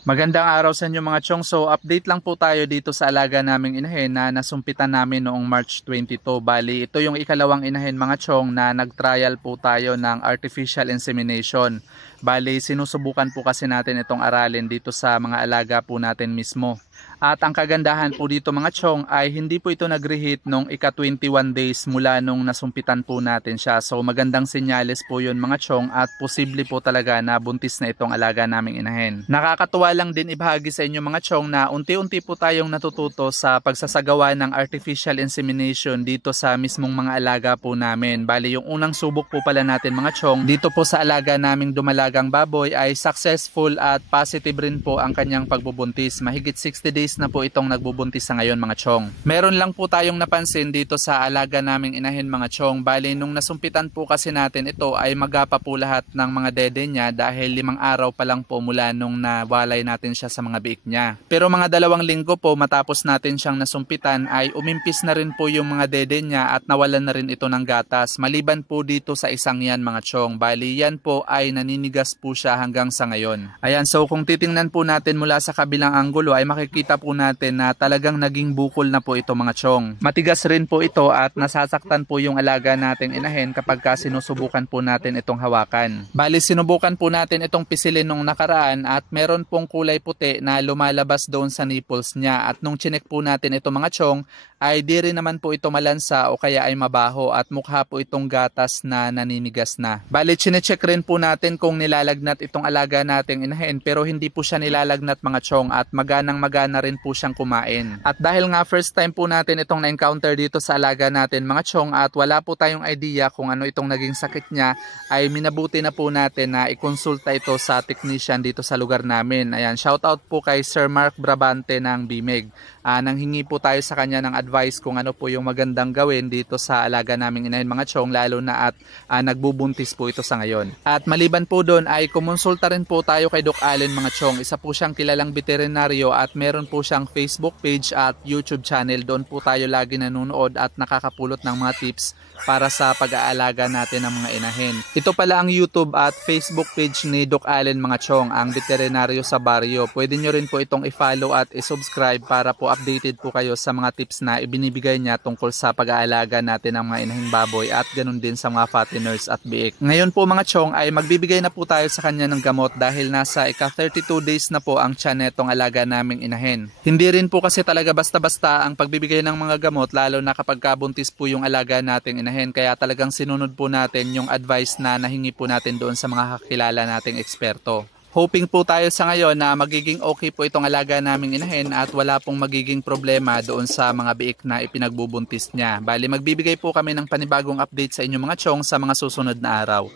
Magandang araw sa inyo mga chong. So update lang po tayo dito sa alaga naming inahin na nasumpitan namin noong March 22. Bali ito yung ikalawang inahin mga chong na nag-trial po tayo ng artificial insemination. Bali sinusubukan po kasi natin itong aralin dito sa mga alaga po natin mismo. At ang kagandahan po dito mga chong ay hindi po ito nag-reheat nung ika-21 days mula nung nasumpitan po natin siya. So magandang senyales po yun mga chong at posible po talaga na buntis na itong alaga naming inahin. Nakakatuwa lang din ibahagi sa inyo mga chong na unti-unti po tayong natututo sa pagsasagawa ng artificial insemination dito sa mismong mga alaga po namin. Bali yung unang subok po pala natin mga chong dito po sa alaga naming dumalagang baboy ay successful at positive rin po ang kanyang pagbubuntis. Mahigit 60 days na po itong nagbubuntis sa ngayon mga chong. Meron lang po tayong napansin dito sa alaga naming inahin mga chong. Bali nung nasumpitan po kasi natin ito ay magapa po lahat ng mga dede niya dahil 5 araw pa lang po mula nung nawalay natin siya sa mga biik niya. Pero mga 2 linggo po matapos natin siyang nasumpitan ay umimpis na rin po yung mga dede niya at nawalan na rin ito ng gatas. Maliban po dito sa isang yan mga chong. Bali yan po ay naninigas po siya hanggang sa ngayon. Ayan, so kung titingnan po natin mula sa kabilang anggulo ay makikita po natin na talagang naging bukol na po ito mga chong. Matigas rin po ito at nasasaktan po yung alaga nating inahin kapag sinusubukan po natin itong hawakan. Bali sinubukan po natin itong pisilin nung nakaraan at meron pong kulay puti na lumalabas doon sa nipples niya at nung chinek po natin ito mga chong ay di rin naman po ito malansa o kaya ay mabaho at mukha po itong gatas na naninigas na. Bali chinecheck rin po natin kung nilalagnat itong alaga nating inahin pero hindi po siya nilalagnat mga chong at maganang-magana rin po siyang kumain. At dahil nga first time po natin itong na-encounter dito sa alaga natin mga chong at wala po tayong idea kung ano itong naging sakit niya ay minabuti na po natin na ikonsulta ito sa technician dito sa lugar namin. Ayan, shoutout po kay Sir Mark Brabante ng BIMEG. Nanghingi po tayo sa kanya ng advice kung ano po yung magandang gawin dito sa alaga naming inahin mga chong lalo na at nagbubuntis po ito sa ngayon. At maliban po doon ay kumonsulta rin po tayo kay Doc Allen mga chong. Isa po siyang kilalang veterinaryo at meron po siyang Facebook page at YouTube channel. Doon po tayo lagi nanonood at nakakapulot ng mga tips para sa pag-aalaga natin ng mga inahin. Ito pala ang YouTube at Facebook page ni Doc Allen mga chong, ang veterinaryo sa baryo. Pwede nyo rin po itong i-follow at i-subscribe para po updated po kayo sa mga tips na ibinibigay niya tungkol sa pag-aalaga natin ng mga inahing baboy at ganun din sa mga fatteners at biik. Ngayon po mga chong ay magbibigay na po tayo sa kanya ng gamot dahil nasa ika-32 days na po ang tiyan netong alaga naming inahin. Hindi rin po kasi talaga basta-basta ang pagbibigay ng mga gamot lalo na kapag kabuntis po yung alaga nating inahin, kaya talagang sinunod po natin yung advice na nahingi po natin doon sa mga kakilala nating eksperto. Hoping po tayo sa ngayon na magiging okay po itong alaga naming inahin at wala pong magiging problema doon sa mga biik na ipinagbubuntis niya. Bali magbibigay po kami ng panibagong update sa inyo mga chong sa mga susunod na araw.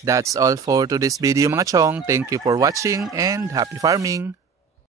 That's all for today's video mga chong. Thank you for watching and happy farming!